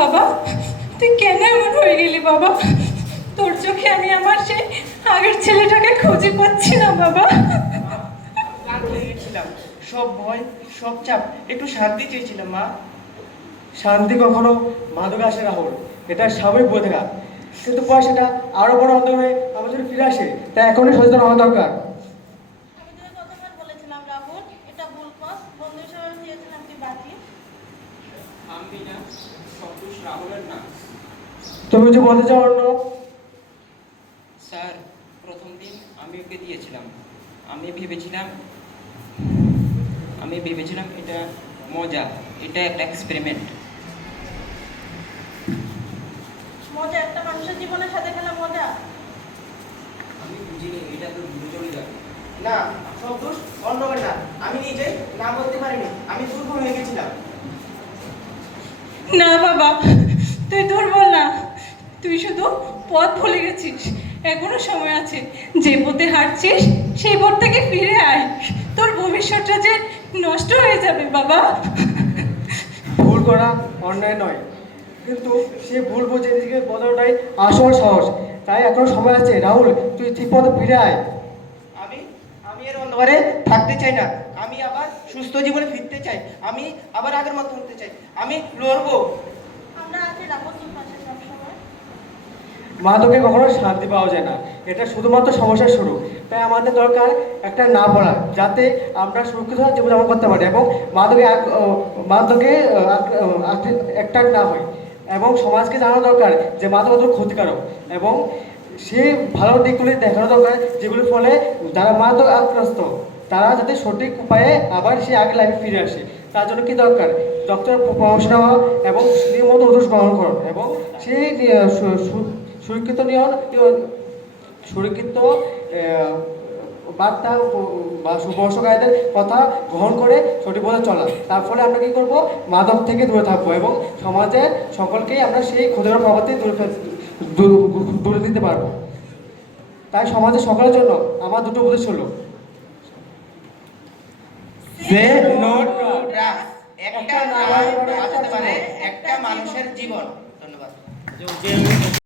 বাবা, তুই কেন এমন হয়ে গেলি বাবা? তোর চোখে আমি আমার সেই আগের ছেলেটাকে খুঁজে পাচ্ছি না বাবা। রাগ হয়ে গেছিলাম, সব ভয়, সব চাপ, একটু শান্তি চেয়েছিলাম মা। শান্তি কখনো মাদকে আসে রাহুল, এটা স্বাভাবিক বোধ থাকা, কিন্তু পরে সেটা আরো বড় অন্ধকারে আমাদের ফিরে আসে। তাই এখনই সচেতন হওয়া দরকার। আমি তোকে কতবার বলেছিলাম রাহুল, এটা ভুল পথ। বন্ধু হিসেবে চেয়েছিলাম তুই বাঁচিস। আমি না, সব দোষ রাহুলের না। তুমি যে বলতে চাও অন্য? স্যার, প্রথম দিন আমি ওকে দিয়েছিলাম। আমি ভেবেছিলাম এটা মজা, এটা একটা এক্সপেরিমেন্ট। মজা? একটা মানুষের জীবনের সাথে খেলা মজা? আমি বুঝিনি এটা তো দূরে চলে যাবে। না, সব দোষ অন্যবার না। আমি নিজে না বলতে পারিনি, আমি দুর্বল হয়ে গেছিলাম। না বাবা, তুই দুর্বল না, তুই শুধু পথ ভুলে গেছিস। এখনো সময় আছে, যে পথে হাঁটছিস সেই পথ থেকে ফিরে আয়। তোর ভবিষ্যৎটা যে নষ্ট হয়ে যাবে বাবা। ভুল করা অন্যায় নয়, কিন্তু সে ভুল বুঝে নিজেকে বদলাটাই আসল সাহস। তাই এখনো সময় আছে রাহুল, তুই ঠিক পথে ফিরে আয়। আমি আমি এর অন্ধকারে থাকতে চাই না। আমি আবার সুস্থ জীবনে ফিরতে চাই। আমি আবার আগের মতো হতে চাই। আমি লড়বো। আমরা আছি রাহুল তোর পাশে সবসময়। মাদকে কখনো শান্তি পাওয়া যায় না, এটা শুধুমাত্র সমস্যার শুরু। তাই আমাদের দরকার একটা না বলা, যাতে আমরা সুরক্ষিত জীবনযাপন করতে পারি এবং মাদকে একটা না হয়। এবং সমাজকে জানানো দরকার যে মাদক কত ক্ষতিকারক, এবং সে ভালো দিকগুলি দেখানো দরকার, যেগুলির ফলে যারা মাদক আক্রান্ত তারা যাতে সঠিক উপায়ে আবার সে আগের লাইফে ফিরে আসে। তার জন্য কি দরকার? ডক্টর পরামর্শ নেওয়া এবং নিয়মিত ওষুধ গ্রহণ করুন, এবং সেই সুরক্ষিত সুরক্ষিত বার্তা বা সুপরামর্শকারীদের কথা গ্রহণ করে সঠিক পথে চলা। তার ফলে আমরা কী করবো? মাদক থেকে দূরে থাকবো এবং সমাজের সকলকেই আমরা সেই ক্ষতিকর প্রভাব থেকে দূরে দিতে পারবো। তাই সমাজের সকলের জন্য আমার দুটো উপদেশ হলো: সে নো টু ড্রাগস। একটা না বাঁচাতে পারে একটা মানুষের জীবন। ধন্যবাদ।